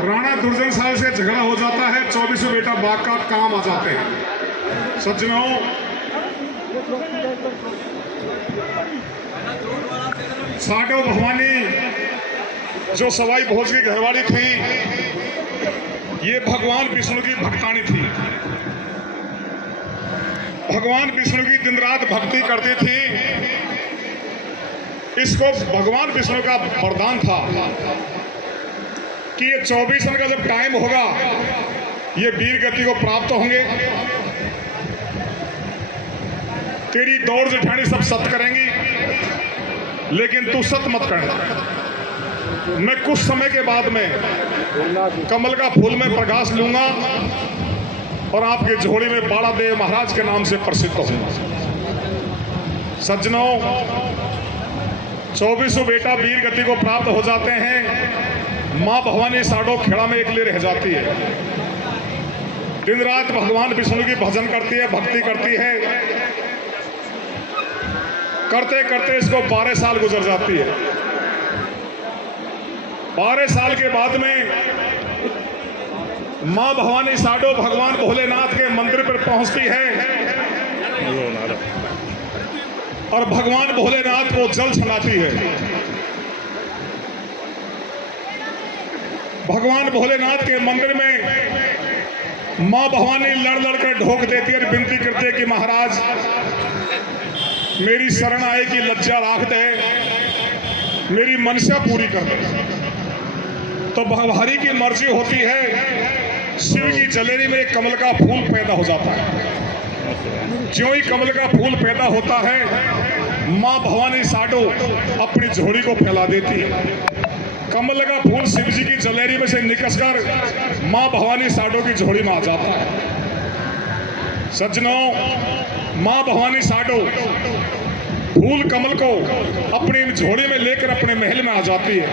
राणा दुर्जन साल से झगड़ा हो जाता है, 24 बेटा बाग का काम आ जाते हैं। सज्जनों, साडो भवानी जो सवाई भोज की घरवाली थी, ये भगवान विष्णु की भक्तानी थी। भगवान विष्णु की दिन रात भक्ति करती थी। इसको भगवान विष्णु का वरदान था कि ये 24 का जब टाइम होगा, ये वीर गति को प्राप्त होंगे। तेरी दौड़ जेठानी सब सत करेंगी, लेकिन तू सत मत करना। मैं कुछ समय के बाद में कमल का फूल में प्रकाश लूंगा और आपकी झोली में बाड़ा देव महाराज के नाम से प्रसिद्ध होगा। सज्जनों, 24 बेटा वीर गति को प्राप्त हो जाते हैं। मां भवानी साडो खेड़ा में अकेले रह जाती है। दिन रात भगवान विष्णु की भजन करती है, भक्ति करती है। करते करते इसको 12 साल गुजर जाती है। 12 साल के बाद में मां भवानी साडो भगवान भोलेनाथ के मंदिर पर पहुंचती है और भगवान भोलेनाथ को जल चढ़ाती है। भगवान भोलेनाथ के मंदिर में मां भवानी लड़ लड़ कर ढोक देती है और विनती करती है कि महाराज, मेरी शरण आए की लज्जा राख दे, मेरी मनसा पूरी कर दे। तो भगवानी की मर्जी होती है, शिव की जलेरी में एक कमल का फूल पैदा हो जाता है। ज्यों ही कमल का फूल पैदा होता है, मां भवानी साडो अपनी झोली को फैला देती है। कमल का फूल शिव जी की जलेरी में से निकलकर मां भवानी साडो की झोली में आ जाता है। सज्जनों, मां भवानी साडो फूल कमल को अपनी झोली में लेकर अपने महल में आ जाती है।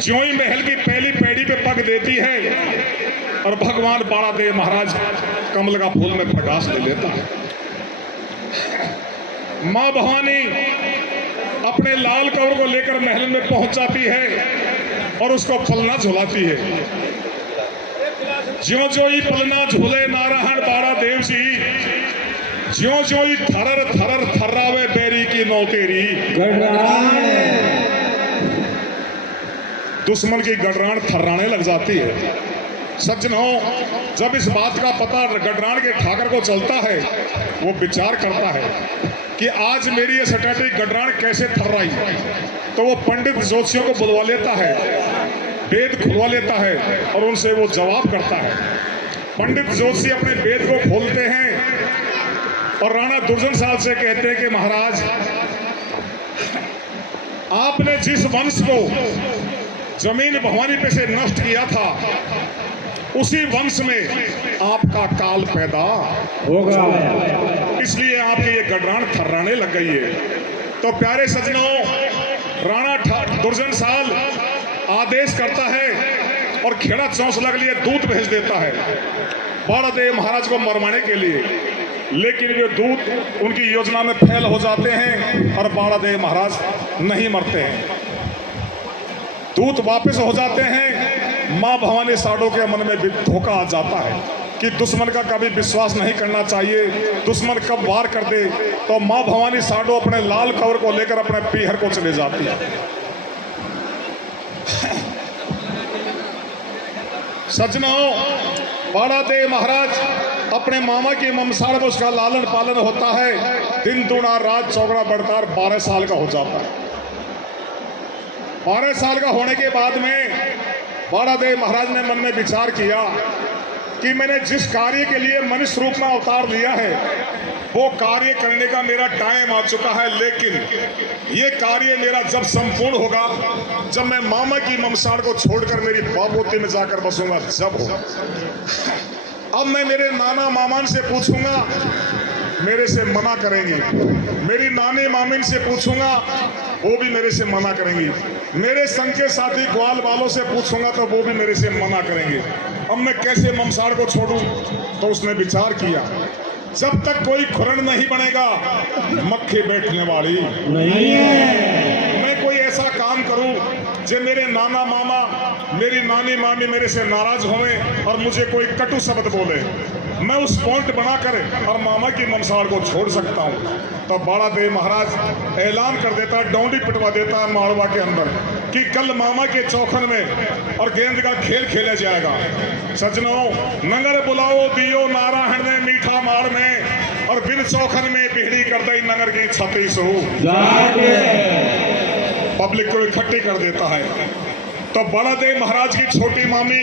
ज्यों ही महल की पहली पैड़ी पे पग देती है और भगवान बाड़ा देव महाराज कमल का फूल में प्रकाश ले लेता है। मां भवानी अपने लाल कवर को लेकर महल में पहुंच जाती है और उसको पलना झुलाती है। ज्यों ज्यों ही पलना झूले नारायण बाड़ा देव जी, ज्यों ज्यों ही थरर थरर थर्रावे बेरी की नौतेरी। दुश्मन की गडरान थर्राने लग जाती है। सज्जनों, जब इस बात का पता गडरान के ठाकर को चलता है, वो विचार करता है कि आज मेरी ये सटाटी गडरान कैसे थर्राई। तो वो पंडित ज्योतिषियों को बुलवा लेता है, वेद खुलवा लेता है और उनसे वो जवाब करता है। पंडित ज्योतिषी अपने वेद को खोलते हैं और राणा दुर्जन साल से कहते हैं कि महाराज, आपने जिस वंश को जमीन भवानी पे से नष्ट किया था, उसी वंश में आपका काल पैदा होगा, इसलिए आपकी ये गडरान थर्राने लग गई है। तो प्यारे सज्जनों, राणा दुर्जन साल आदेश करता है और खेड़ा चौंसला के लिए दूत भेज देता है बाड़ा देव महाराज को मरवाने के लिए। लेकिन ये दूत उनकी योजना में फेल हो जाते हैं और बाड़ा देव महाराज नहीं मरते हैं। दूत वापस हो जाते हैं। मां भवानी साडो के मन में भी धोखा आ जाता है कि दुश्मन का कभी विश्वास नहीं करना चाहिए, दुश्मन कब वार कर दे। तो मां भवानी साडो अपने लाल कवर को लेकर अपने पीहर को चले जाती है। सज्जनों, बाड़ा देव महाराज अपने मामा की ममसार में उसका लालन पालन होता है। दिन दूना रात चौगुना बढ़कर 12 साल का हो जाता है। 12 साल का होने के बाद में बाड़ा देव महाराज ने मन में विचार किया कि मैंने जिस कार्य के लिए मनुष्य रूप में अवतार लिया है, वो कार्य करने का मेरा टाइम आ चुका है। लेकिन ये कार्य मेरा जब संपूर्ण होगा, जब मैं मामा की ममसार को छोड़कर मेरी बापोती में जाकर बसूंगा, जब होगा। अब मैं मेरे नाना मामान से पूछूंगा, मेरे से मना करेंगी। मेरी नानी मामिन से पूछूंगा, वो भी मेरे से मना करेंगी। मेरे संग के साथी ग्वाल वालों से पूछूंगा तो वो भी मेरे से मना करेंगे। अब मैं कैसे ममसाड़ को छोड़ूं? तो उसने विचार किया, जब तक कोई खुरन नहीं बनेगा मक्खी बैठने वाली नहीं है। मैं कोई ऐसा काम करूं जो मेरे नाना मामा मेरी नानी मामी मेरे से नाराज होवें और मुझे कोई कटु शब्द बोले, मैं उस पॉइंट बनाकर और मामा की ममसाड़ को छोड़ सकता हूं। तो बाड़ा देव महाराज ऐलान कर देता है, डोंडी पिटवा देता है मालवा के अंदर कि कल मामा के चौखन में और गेंद का खेल खेला जाएगा। सजनों, नगर बुलाओ दियो नारायण ने मीठा मार में, और बिन चौखन में बिहड़ी कर दई नगर की छत्तीस हो। पब्लिक को इकट्ठी कर देता है। तो बड़ा देव महाराज की छोटी मामी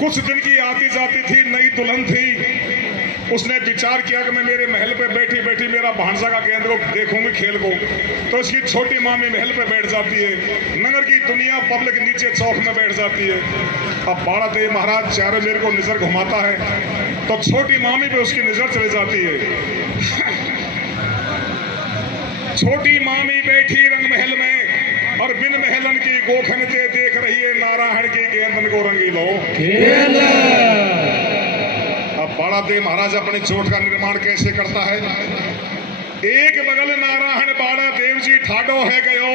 कुछ दिन की आती जाती थी, नई दुल्हन थी। उसने विचार किया कि मैं मेरे महल पे बैठी बैठी मेरा भांजा का गेंद को देखूंगी खेल को। तो इसकी छोटी मामी महल पे बैठ जाती है, नगर की दुनिया पब्लिक नीचे चौक में बैठ जाती है। अब बाड़ा देव महाराज चारों मेरे को नजर घुमाता है, तो छोटी मामी पे उसकी नजर चली जाती है। छोटी मामी बैठी रंग महल में और बिन महलन की गोखन से देख रही है नारायण की गेंदन को रंगीलो खेल। अब बाड़ा देव महाराज अपने चोट का निर्माण कैसे करता है? एक बगल नारायण बाड़ा देव जी ठाडो है गयो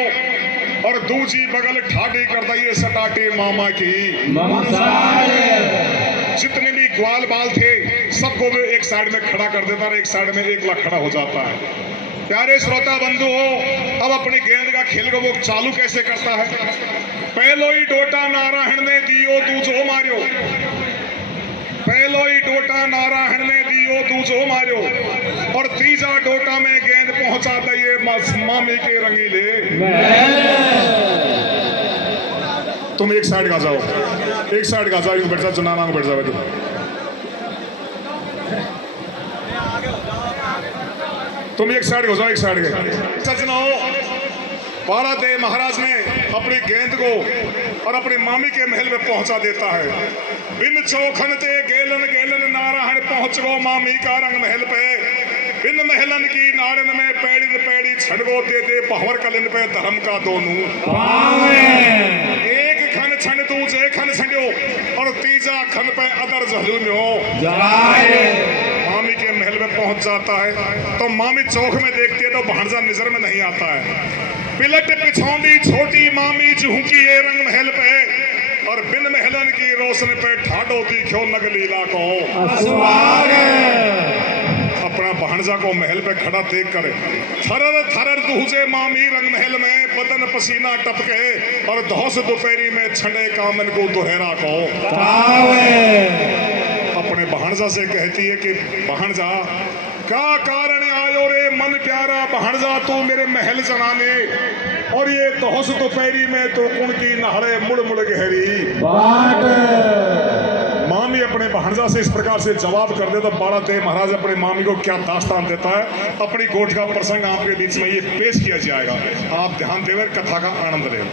और दूसरी बगल ठाडी कर दिए सटाटे मामा की। जितने भी ग्वाल बाल थे सबको भी एक साइड में खड़ा कर देता है, एक साइड में एक लाख खड़ा हो जाता है। प्यारे श्रोता बंधु हो, अब अपनी गेंद का खेल को वो चालू कैसे करता है? पहलो ही डोटा नारायण ने दियो दूजो मारियो, पहलो ही डोटा नारायण ने दियो दूजो मारियो, और तीसरा डोटा में गेंद पहुंचा दिए मामी के रंगीले। तुम एक साइड का जाओ, एक साइड का जाओ, बैठ जाओ, चुनाना बैठ जाओ तुम। तुम एक साइड हो जाओ, एक साइड के। सजना बाड़ा देव महाराज ने अपनी गेंद को और अपनी मामी के महल में पहुंचा देता है। बिन चौखन ते गेलन गेलन नारायण पहुंच गो मामी का रंग महल पे। बिन महलन की नारन में पैड़ी पैड़ी छड़गो दे दे पहवर कलिन पे धर्म का दोनों। एक खन छन दूजे खन छंडो और तीजा खन पे अदर झलूनो। मामी के महल में पहुंच जाता है तो मामी चौक में देखती है तो भांजा नजर में नहीं आता है। पिलट पिछौंडी छोटी मामी झुकी ये रंग महल पे और बिन महलन की रोशन पे ठाडो दिखो नगलीला को। अपना भांजा को महल पे खड़ा देख कर थरर थरर दूजे मामी रंग महल में बदन पसीना टपके और धौस दोपहरी में छंडे कामन को दोहरा को। अपने भांजा से कहती है कि भांजा का कारण आयो रे मन प्यारा भांजा तू मेरे महल जनाने, और ये धौस दोपहरी में तो कुण की नहरे मुड़ मुड़ गहरी। मामी अपने भांजा से इस प्रकार से जवाब कर दे तो बाड़ा देव महाराज अपने मामी को क्या दास्तान देता है, अपनी गोठ का प्रसंग आपके बीच में ये पेश किया जाएगा। आप ध्यान देकर कथा का आनंद लें।